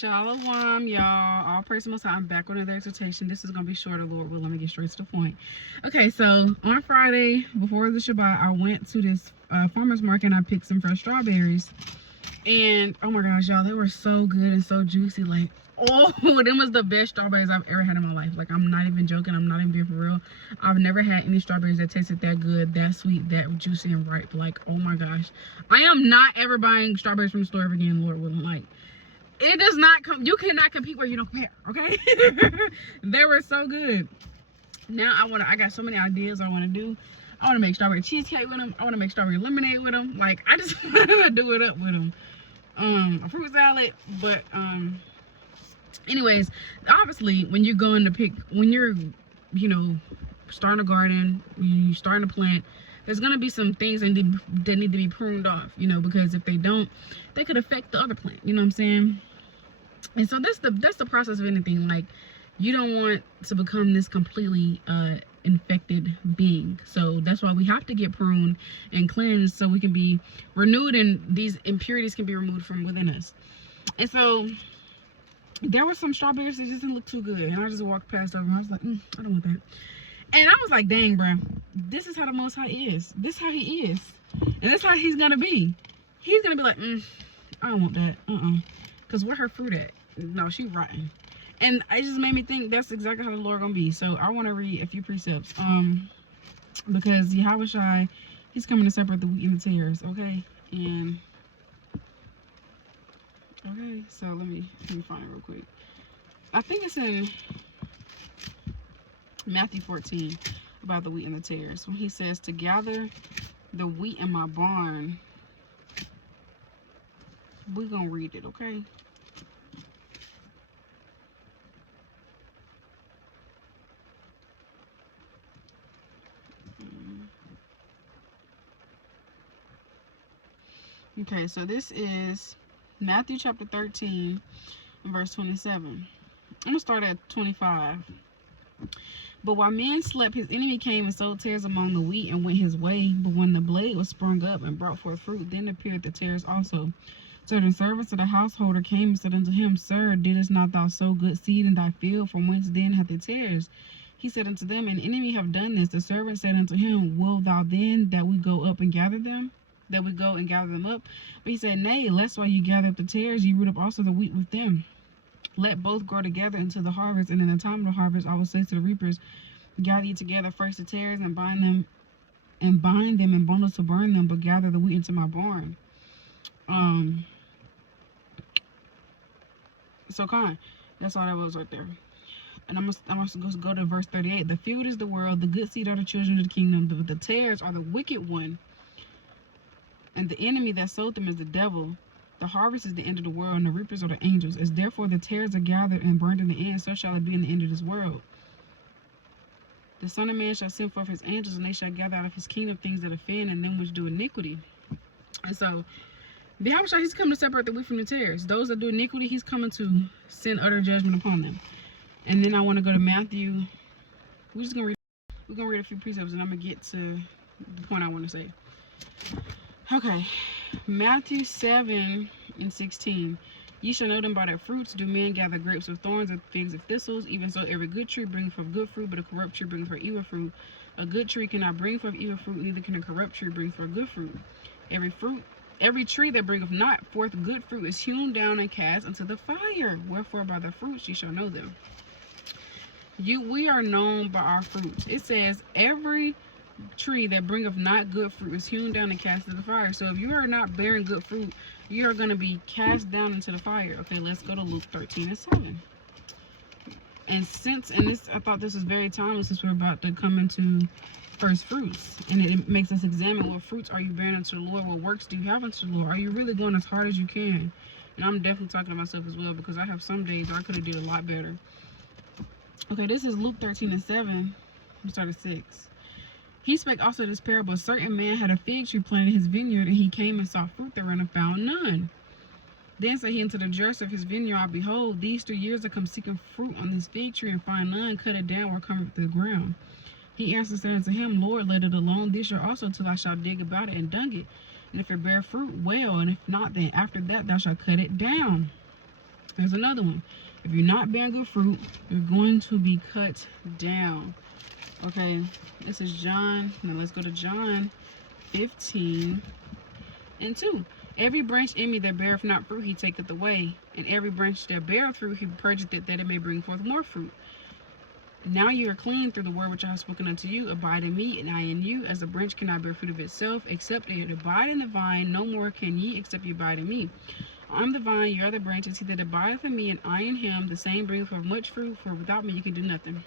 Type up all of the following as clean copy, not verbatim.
Shalom, y'all. All praise the Most High. I'm back with another exhortation. This is going to be shorter, Lord will. Let me get straight to the point. Okay, so on Friday, before the Shabbat, I went to this farmer's market and I picked some fresh strawberries. And, oh my gosh, y'all, they were so good and so juicy. Like, oh, them was the best strawberries I've ever had in my life. Like, I'm not even joking. I'm not even being for real. I've never had any strawberries that tasted that good, that sweet, that juicy and ripe. Like, oh my gosh. I am not ever buying strawberries from the store ever again, Lord willing. Like, it does not come, you cannot compete where you don't compare, okay? They were so good. Now I got so many ideas I want to do. I want to make strawberry cheesecake with them. I want to make strawberry lemonade with them. Like, I just want to do it up with them. A fruit salad, but anyways, obviously when you're going to pick, when you're, you know, starting a garden, when you're starting to plant, there's gonna be some things that need to be pruned off, you know, because if they don't, they could affect the other plant, you know what I'm saying? And so that's the process of anything. Like, you don't want to become this completely infected being. So that's why we have to get pruned and cleansed so we can be renewed and these impurities can be removed from within us. And so there were some strawberries that just didn't look too good, and I just walked past over and I was like, I don't want that. And I was like, dang, bro, this is how the Most High is. This is how he is. And that's how he's gonna be. He's gonna be like, I don't want that. Because where her fruit at? No, she rotten. And it just made me think that's exactly how the Lord gonna be. So I want to read a few precepts. Because Yahawah, he's coming to separate the wheat and the tares, okay? And okay, so let me find it real quick. I think it's in Matthew 14 about the wheat and the tares. When he says to gather the wheat in my barn, we're gonna read it, okay? Okay, so this is Matthew chapter 13, verse 27. I'm going to start at 25. But while men slept, his enemy came and sowed tares among the wheat and went his way. But when the blade was sprung up and brought forth fruit, then appeared the tares also. Certain servants of the householder came and said unto him, Sir, didst not thou sow good seed in thy field? From whence then hath it tares? He said unto them, An enemy have done this. The servant said unto him, Wilt thou then that we go up and gather them? That we go and gather them up? But he said, Nay, lest while you gather up the tares, ye root up also the wheat with them. Let both grow together until the harvest, and in the time of the harvest I will say to the reapers, Gather ye together first the tares, and bind them in bundles to burn them, but gather the wheat into my barn. So that's all that was right there. And I'm gonna go to verse 38. The field is the world, the good seed are the children of the kingdom, but the tares are the wicked one. And the enemy that sowed them is the devil. The harvest is the end of the world, and the reapers are the angels. As therefore the tares are gathered and burned in the end, so shall it be in the end of this world. The Son of Man shall send forth his angels, and they shall gather out of his kingdom things that offend, and them which do iniquity. And so, Yahawah, he's coming to separate the wheat from the tares. Those that do iniquity, he's coming to send utter judgment upon them. And then I want to go to Matthew. We're gonna read a few precepts, and I'm gonna get to the point I want to say. Okay, Matthew 7:16. Ye shall know them by their fruits. Do men gather grapes of thorns and figs of thistles? Even so, every good tree bringeth forth good fruit, but a corrupt tree bringeth forth evil fruit. A good tree cannot bring forth evil fruit, neither can a corrupt tree bring forth good fruit. Every tree that bringeth not forth good fruit is hewn down and cast into the fire. Wherefore, by their fruits ye shall know them. We are known by our fruits. It says every tree that bringeth not good fruit is hewn down and cast into the fire. So if you are not bearing good fruit, you are going to be cast down into the fire. Okay, let's go to Luke 13:7. And I thought this was very timely since we're about to come into first fruits, and it makes us examine what fruits are you bearing unto the Lord, what works do you have unto the Lord, are you really going as hard as you can? And I'm definitely talking to myself as well, because I have some days I could have did a lot better. Okay, this is Luke 13:7. We start at 6. He spake also this parable. A certain man had a fig tree planted in his vineyard, and he came and sought fruit therein and found none. Then said he unto the dresser of his vineyard, Behold, these 3 years I come seeking fruit on this fig tree, and find none. Cut it down where cometh the ground. He answered, said unto him, Lord, let it alone this year also, till I shall dig about it and dung it. And if it bear fruit, well, and if not, then after that thou shalt cut it down. There's another one. If you're not bearing good fruit, you're going to be cut down. Okay, this is John. Now let's go to John 15:2. Every branch in me that beareth not fruit, he taketh away. And every branch that beareth fruit, he purgeth it, that it may bring forth more fruit. Now you are clean through the word which I have spoken unto you. Abide in me, and I in you. As a branch cannot bear fruit of itself, except it abide in the vine, no more can ye, except ye abide in me. I am the vine, ye are the branches. He that abideth in me, and I in him, the same bringeth forth much fruit, for without me you can do nothing.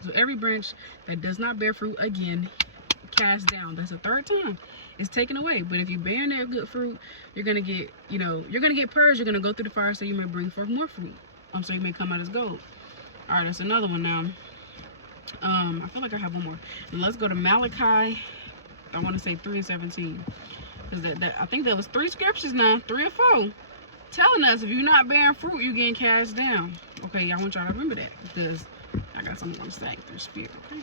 So every branch that does not bear fruit, again, cast down. That's the third time. It's taken away. But if you bear their good fruit, you're gonna get, you're gonna get purged. You're gonna go through the fire, so you may bring forth more fruit. So you may come out as gold. All right, that's another one now. I feel like I have one more. And let's go to Malachi. I want to say 3:17, because I think there was 3 scriptures now, 3 or 4, telling us if you're not bearing fruit, you're getting cast down. Okay, I want y'all to remember that, because I got something to say through the spirit. Okay.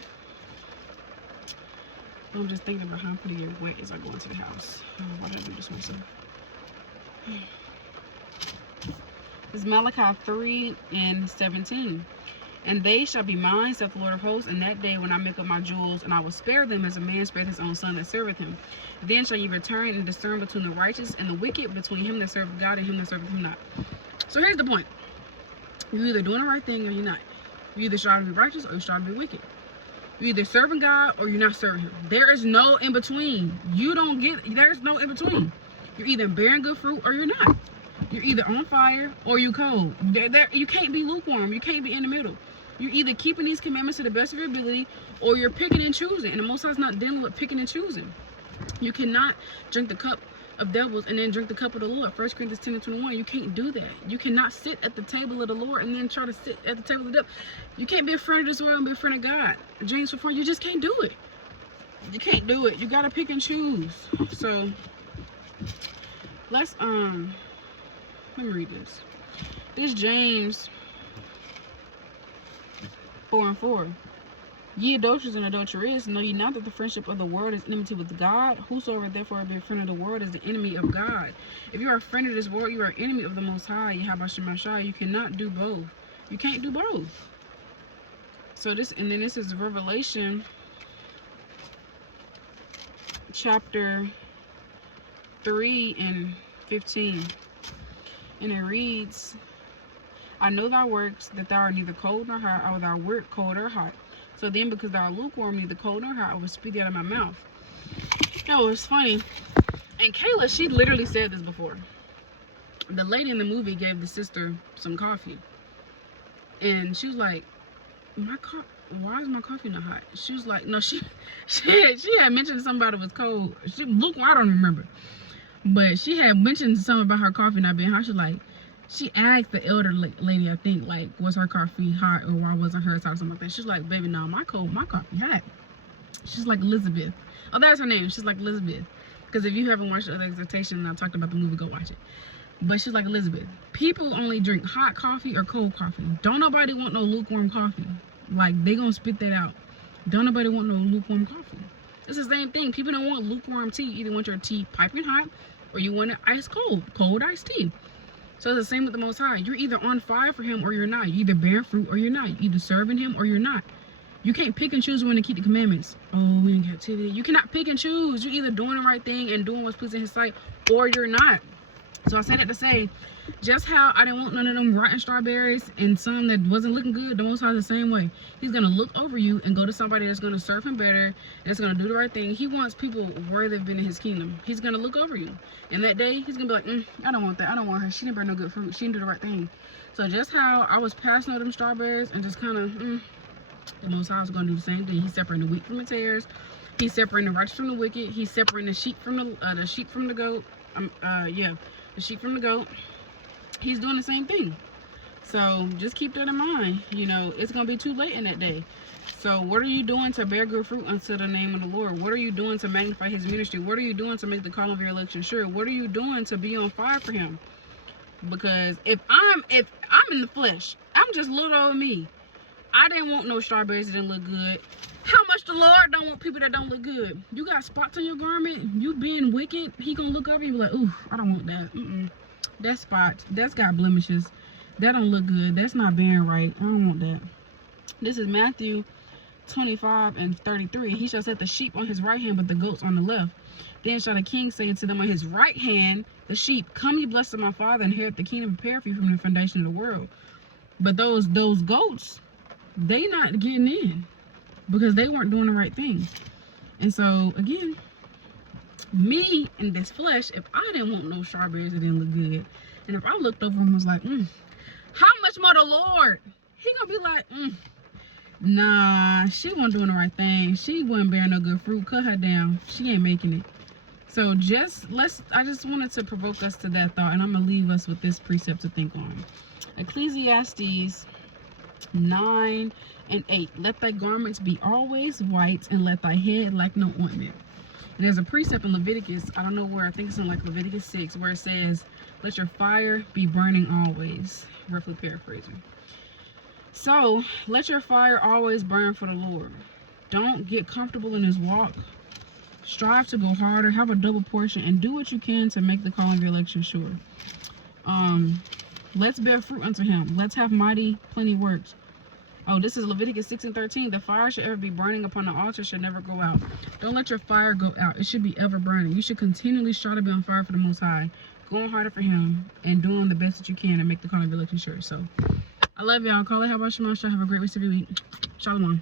I'm just thinking about how I'm putting it wet as I go into the house. Why did I do this myself? This is Malachi 3:17. And they shall be mine, saith the Lord of hosts, in that day when I make up my jewels, and I will spare them as a man spareth his own son that serveth him. Then shall ye return and discern between the righteous and the wicked, between him that serveth God and him that serveth him not. So here's the point. You're either doing the right thing or you're not. You either strive to be righteous or you strive to be wicked. You're either serving God or you're not serving him. There is no in between. There's no in between. You're either bearing good fruit or you're not. You're either on fire or you cold. You can't be lukewarm. You can't be in the middle. You're either keeping these commandments to the best of your ability, or you're picking and choosing. And the Most High is not dealing with picking and choosing. You cannot drink the cup of devils and then drink the cup of the Lord. 1 Corinthians 10:21. You can't do that. You cannot sit at the table of the Lord and then try to sit at the table of the devil. You can't be a friend of this world and be a friend of God. James 4:4. You just can't do it. You can't do it. You gotta pick and choose. So let's let me read this. This James 4:4. Ye adulterers and adulteresses, know ye not that the friendship of the world is enmity with God? Whosoever therefore be a friend of the world is the enemy of God. If you are a friend of this world, you are an enemy of the Most High, Yahawah Bahasham Yahawashi. You cannot do both. You can't do both. So this is Revelation chapter 3:15. And it reads, I know thy works, that thou art neither cold nor hot, or thou wert cold or hot. So then, because thou art lukewarm, neither cold nor hot, I will spit thee out of my mouth. No, it's funny. And Kayla, she literally said this before. The lady in the movie gave the sister some coffee. And she was like, why is my coffee not hot? She was like, no, she had mentioned somebody was cold. I don't remember. But she had mentioned something about her coffee not being hot. She asked the elder lady, I think, like, was her coffee hot or why wasn't hers hot or something like that. She's like, baby, no, my coffee hot. She's like Elizabeth. Oh, that's her name. She's like Elizabeth. Because if you haven't watched the other Exhortation and I talked about the movie, go watch it. But she's like Elizabeth. People only drink hot coffee or cold coffee. Don't nobody want no lukewarm coffee. Like, they gonna spit that out. Don't nobody want no lukewarm coffee. It's the same thing. People don't want lukewarm tea. You either want your tea piping hot or you want it ice cold iced tea. So it's the same with the Most High. You're either on fire for him or you're not. You either bear fruit or you're not. You're either serving him or you're not. You can't pick and choose when to keep the commandments. Oh, we in captivity. You cannot pick and choose. You're either doing the right thing and doing what's pleasing his sight, or you're not. So I said that to say, just how I didn't want none of them rotten strawberries and some that wasn't looking good, the Most High is the same way. He's going to look over you and go to somebody that's going to serve him better and that's going to do the right thing. He wants people worthy of being in his kingdom. He's going to look over you. And that day, he's going to be like, I don't want that. I don't want her. She didn't bring no good fruit. She didn't do the right thing. So just how I was passing all them strawberries and just kind of, the Most High was going to do the same thing. He's separating the wheat from the tares. He's separating the righteous from the wicked. He's separating the sheep from the goat. The sheep from the goat. He's doing the same thing. So just keep that in mind. It's going to be too late in that day. So what are you doing to bear good fruit unto the name of the Lord? What are you doing to magnify his ministry? What are you doing to make the call of your election sure? What are you doing to be on fire for him? Because if I'm in the flesh, I'm just little old me. I didn't want no strawberries that didn't look good. How much the Lord don't want people that don't look good? You got spots on your garment, you being wicked, he gonna look up and be like, ooh, I don't want that. That spot, that's got blemishes. That don't look good. That's not bearing right. I don't want that. This is Matthew 25 and 33. He shall set the sheep on his right hand, but the goats on the left. Then shall the king say to them on his right hand, the sheep, come ye blessed of my Father, and inherit the kingdom prepared for you from the foundation of the world. But those goats, they not getting in because they weren't doing the right thing. And so again, me in this flesh, if I didn't want no strawberries, it didn't look good. And if I looked over and was like, how much more the Lord? He gonna be like, nah, she wasn't doing the right thing. She wasn't bearing no good fruit. Cut her down. She ain't making it. So I just wanted to provoke us to that thought, and I'm gonna leave us with this precept to think on. Ecclesiastes 9 and 8. Let thy garments be always white, and let thy head lack no ointment. And there's a precept in Leviticus, I don't know where, I think it's in like Leviticus 6, where it says, let your fire be burning always. Roughly paraphrasing. So, let your fire always burn for the Lord. Don't get comfortable in his walk. Strive to go harder, have a double portion, and do what you can to make the call of your election sure. Let's bear fruit unto him. Let's have mighty plenty works. Oh, this is Leviticus 6 and 13. The fire should ever be burning upon the altar, should never go out. Don't let your fire go out. It should be ever burning. You should continually strive to be on fire for the Most High, going harder for him, and doing the best that you can to make the call of your election sure. So, I love y'all. Call it Thawdah Ahba. Have a great rest of your week. Shalom.